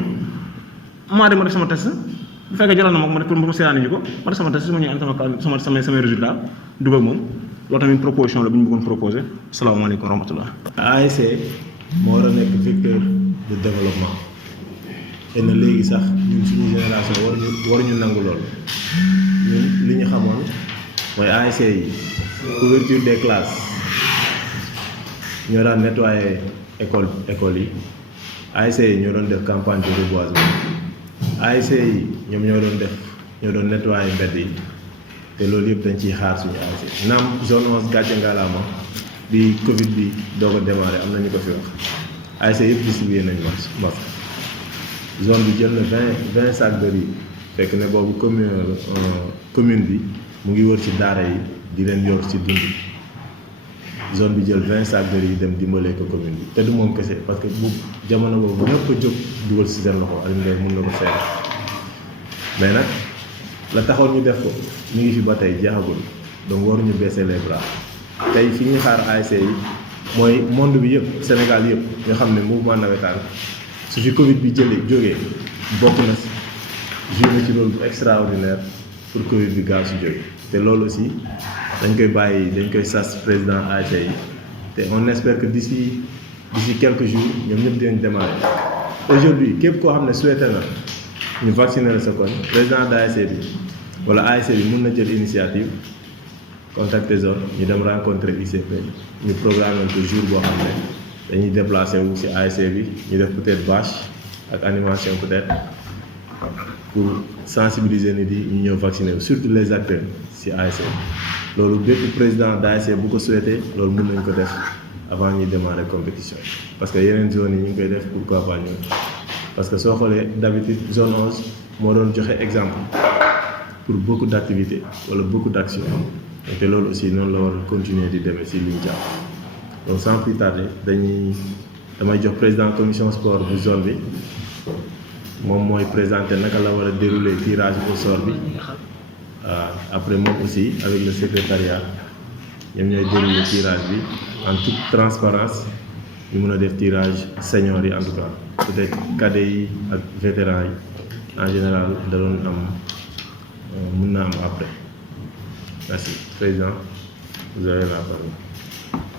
maa dem ma def sama test bu fekkee jaral na ma ko ma def pour ma seetaani ñu ko ma def sama test su ma ñëwee am sama résultat dugg ak moom loolu tamit proposition la bu ñu bëggoon proposé salaamaaleykum wa rahmatullah. ASC moo war a nekk vecteur de développement te na léegi sax ñun suñu génération waruñu nangu loolu ñun li ñu xamoon mooy ASC yi couverture des classes ñoo daan nettoyer école yi ASC yi ñoo doon def campagne de reboisement ASC yi ñoom ñoo doon nettoyer mbedd yi te loolu yëpp dañ ciy xaar suñu ASC naam zone 11 gàcce ngalaama bi Covid bi doog a démarré am na ñu ko fi wax ASC yëpp distribué nañu masque zone bi jël na 20 sacs de riz fekk ne boobu commune bi mu ngi wër ci daara yi di leen yor ci dund zone bi jël 20 sacs de riz dem dimbalee ko commune bi te du moom kese parce que bu jamono boobu ñëpp a jóg dugal ci seen loxo Alioune Mbaye mën na ko seet mais nag la taxoon ñu def ko ñu ngi fi ba tey jeexagul donc waruñu baisser les bras tey fi ñuy xaar ASC yi mooy monde bi yëpp Sénégal yëpp nga xam ne mouvement navétane su fi Covid bi jógee bokk na joué ci rôle bu extraordinaire pour Covid bi gaaw si jóge te loolu aussi dañ koy sas président ASC yi te on espère que d'ici quelques jours ñoom ñëpp dinañ démarrer aujourd'hui képp koo xam ne souhaité na ñu vacciner la sa koñ président d'ASC bi wala ASC bi mën na jël initiative contacter zone ñu dem rencontrer ICP ñu programmer ko jour boo xam ne dañuy déplacer wu ci ASC bi ñu def peut-être bâche ak animation peut-être pour sensibiliser nit yi ñu ñëw vacciner wu surtout les acteurs ci ASC loolu bépp président d'ASC bu ko souhaité loolu mën nañ ko def avant ñuy démarrer compétition parce que yeneen zones yi ñu ngi koy def pourquoi pas ñun parce que soo xoolee d'habitude zone 11 moo doon joxe exemple pour beaucoup d'activités wala beaucoup d'actions te loolu aussi noonu la war a continuer di demee ci liñ jàpp donc sans plus tarder damay jox président commission sport bu zone bi moom mooy présenter naka la war a dérouler tirage au sort bi après moom aussi avec le secrétariat ñoom ñooy dérouler tirage bi en toute transparence ñu mën a def tirage senior yi en tout cas peut-être cadets yi ak vétérans yi en général da doon am mën na am après merci président vous avez la parole.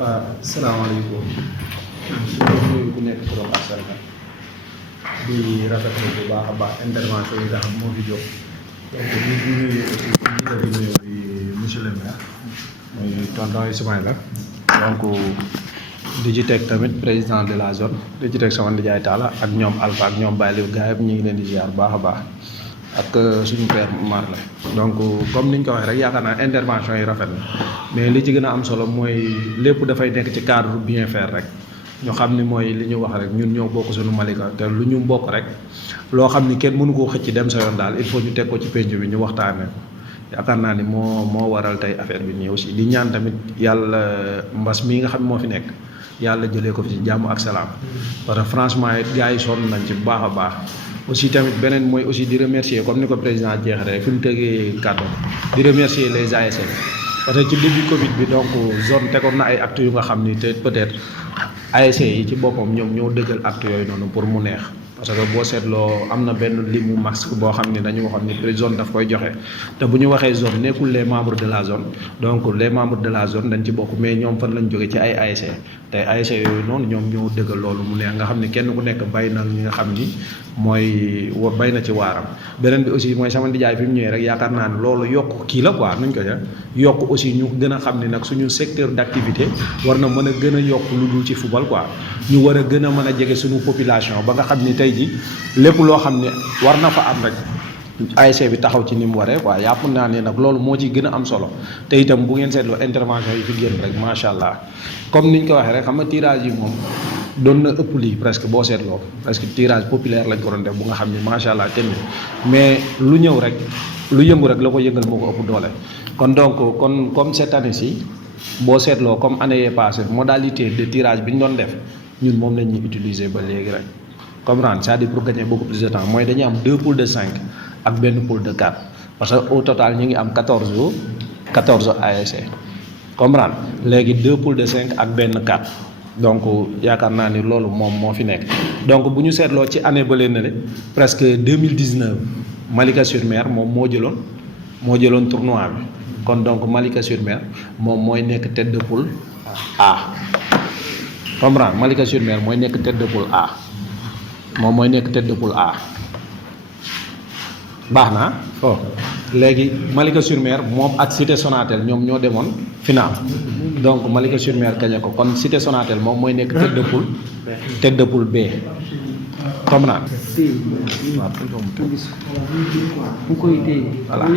waaw salaamaaleykum suñu ku nekk trop ak sarka di rafetlu bu baax a baax intervention yi nga xam moo fi jóg donc ñu nuyu aussi ñi di nuyu di monsieur le maire muy tonton Ismaïla donc di ci teg tamit président de la zone di ci teg sama nijaay Talla ak ñoom Alpha ak ñoom Baye Liw gars yëpp ñu ngi leen di ziar bu baax a baax ak suñu père Mar la donc comme niñ ko waxee rek yaakaar naa intervention yi rafet na mais li ci gën a am solo mooy lépp dafay nekk ci cadre bien faire rek ñu xam ni mooy li ñu wax rek ñun ñoo bokk suñu Malika te lu ñu bokk rek loo xam ni kenn mënu koo xëcc dem sa yoon daal il faut ñu teg ko ci penc bi ñu waxtaanee ko yaakaar naa ni moo waral tey affaire bi nii aussi di ñaan tamit yàlla mbas mii nga xam moo fi nekk yàlla jëlee ko fi ci jàmm ak salaam parce que franchement it gars yi sonn nañ ci bu baax a baax aussi tamit beneen mooy aussi di remercier comme ni ko président jeexee fi mu tegee kàddu di remercier les ASC parce que ci début Covid bi donc zone tegoon na ay actes yu nga xam ni te peut-être ASC yi ci boppam ñoom ñoo dëggal actes yooyu noonu pour mu neex parce que boo seetloo am na benn limu masque boo xam ne dañu waxoon ni zone daf koy joxe te bu ñu waxee zone nekkul les membres de la zone donc les membres de la zone dañ ci bokk mais ñoom fan lañ jóge ci ay ASC te ASC yooyu noonu ñoom ñoo dëggal loolu mu neex nga xam ne kenn ku nekk bay na ñi nga xam ni mooy bay na ci waaram beneen bi aussi mooy sama ndijaay fi mu ñëwee rek yaakaar naa ne loolu yokk kii la quoi nuñ ko ja yokk aussi ñu gën a xam ne nag suñu secteur d'activité war na mën a gën a yokk lu dul ci football quoi ñu war a gën a mën a jege suñu population ba nga xam ni tey ji lépp loo xam ne war na fa am rek ASC bi taxaw ci ni mu waree quoi yàpp naa ne nag loolu moo ci gën a am solo te itam bu ngeen seetloo intervention yi fi génn rek macha allah comme niñ ko waxee rek xam nga tirage yi moom doon na ëpp lii presque boo seetloo presque tirage populaire lañ ko doon def bu nga xam ne macha allah tamit mais lu ñëw rek lu yëngu rek la ko yëngal moo ko ëpp doole kon donc comme cette année ci boo seetloo comme année yee passée modalité de tirage bi ñu doon def ñun moom la ñuy utiliser ba léegi rek comprendre c'est-à-dire pour gagner beaucoup plus de temps mooy dañuy am 2 poules de 5 ak benn poule de 4 parce que au total ñu ngi am 14 ASC comprendre léegi 2 poules de 5 ak benn 4 donc yaakaar naa ni loolu moom moo fi nekk donc bu ñu seetloo ci année ba leen ne presque 2019 Malika sur Mer moom moo jëloon tournoi bi kon donc Malika sur Mer moom mooy nekk tête de poule A comprendre Malika sur Mer mooy nekk tête de poule A moom mooy nekk tête de poule A baax na oh léegi Malika sur Mer moom ak Cité Sonatel ñoom ñoo demoon final donc Malika sur Mer gagné ko kon Cité Sonatel moom mooy nekk tête de poule B comprendre voilà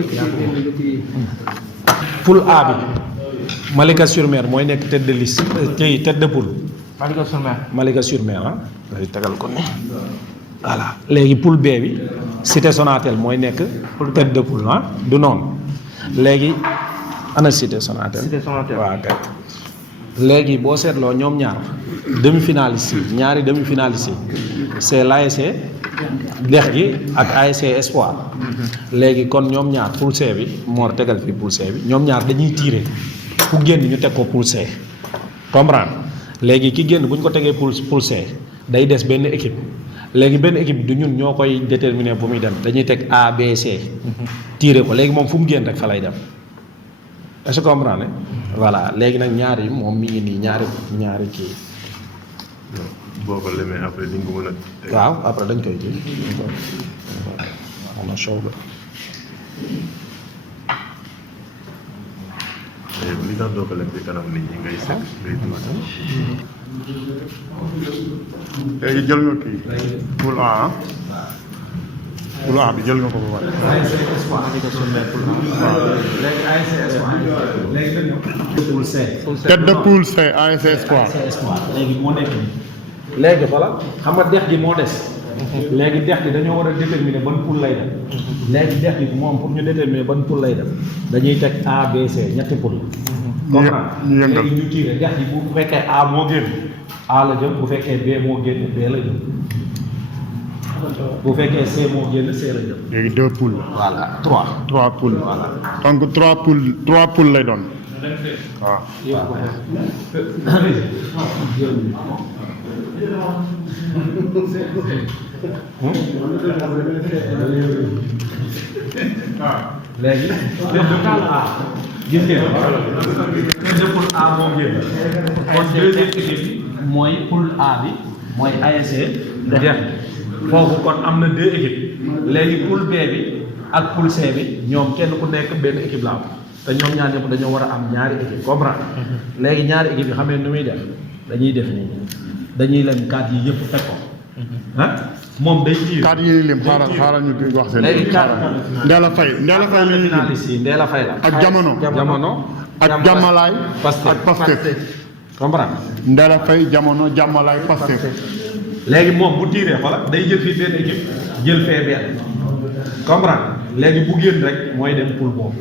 poule A bi Malika sur Mer mooy nekk tête de liste tête de poule Malika sur Mer ah day tegal ko ne voilà léegi poule B bi Cité Sonatel mooy nekk tête de poule ah du noonu léegi ana Cité Sonatel waaw kay léegi boo seetloo ñoom ñaar demi-finaliste yi ñaari demi-finaliste yi c'est l'ASC Dex gi ak ASC Espoir léegi kon ñoom ñaar poule C bi moo tegal fii poule C bi ñoom ñaar dañuy tirer ku génn ñu teg ko poule C comprendre léegi ki génn bu ñu ko tegee poule C day des benn équipe léegi benn équipe du ñun ñoo koy déterminer bu muy dem dañuy teg A B C tirer ko léegi moom fu mu génn rek fa lay dem est-ce que comprendre voilà léegi nag ñaari moom mi ngi nii ñaari kii. boo ko lemee après di nga ko mën a. waaw après dañ koy kii on a show li tax doo ko lem ci kanam nit ñi ngay sekk ngay tuuti. léegi jël nga kii poule A poule A bi jël nga ko ba pare. poule C. tête de poule C ASC Espoir. léegi moo nekk nii léegi voilà xam nga dex gi moo des. léegi dex gi dañoo war a déterminer ban poule lay dem. léegi dex gi moom pour ñu déterminer ban poule lay dem dañuy teg A B C ñetti poule. ñu yëngal léegi ñu tiire dex gi bu fekkee A moo génn A la jëm bu fekkee B moo génn B la jëm bu fekkee C moo génn C la jëm. léegi 2 poules. voilà 3 poules. voilà donc 3 poules lay doon. waaw. léegi gis ngeen poule A moo génn kon deuxième équipe bi mooy poule A bi mooy ASC Dex foofu kon am na 2 équipes léegi poule B bi ak poule C bi ñoom kenn ku nekk benn équipe la am te ñoom ñaar ñëpp dañoo war a am ñaari équipe comprendre léegi ñaari équipe yi xam ne nu muy def dañuy def nii dañuy lem carte yi yëpp teg ko ah moom day tiir carte yi lim xaaral ñu wax seen. léegi carte Ndeela Faye la ñuy lim. Ndeela Faye la ak jamono ak jàmmalaay ak Pastef comprendre Ndeela Faye jamono jàmmalaay Pastef. léegi moom bu tiiree xoolal day jël fii benn équipe jël fee benn comprendre léegi bu génn rek mooy dem poule boobu.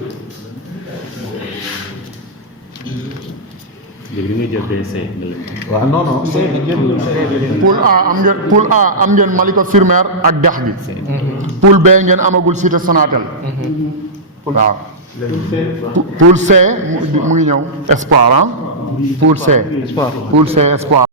léegi li ngay jël BC. waaw non C bi génn. poule A am ngeen Malika sur Mer ak Dex bi. poule B ngeen amagul Cité Sonatel. waaw. poule C mu ngi ñëw Espoir ah. poule C. Espoir.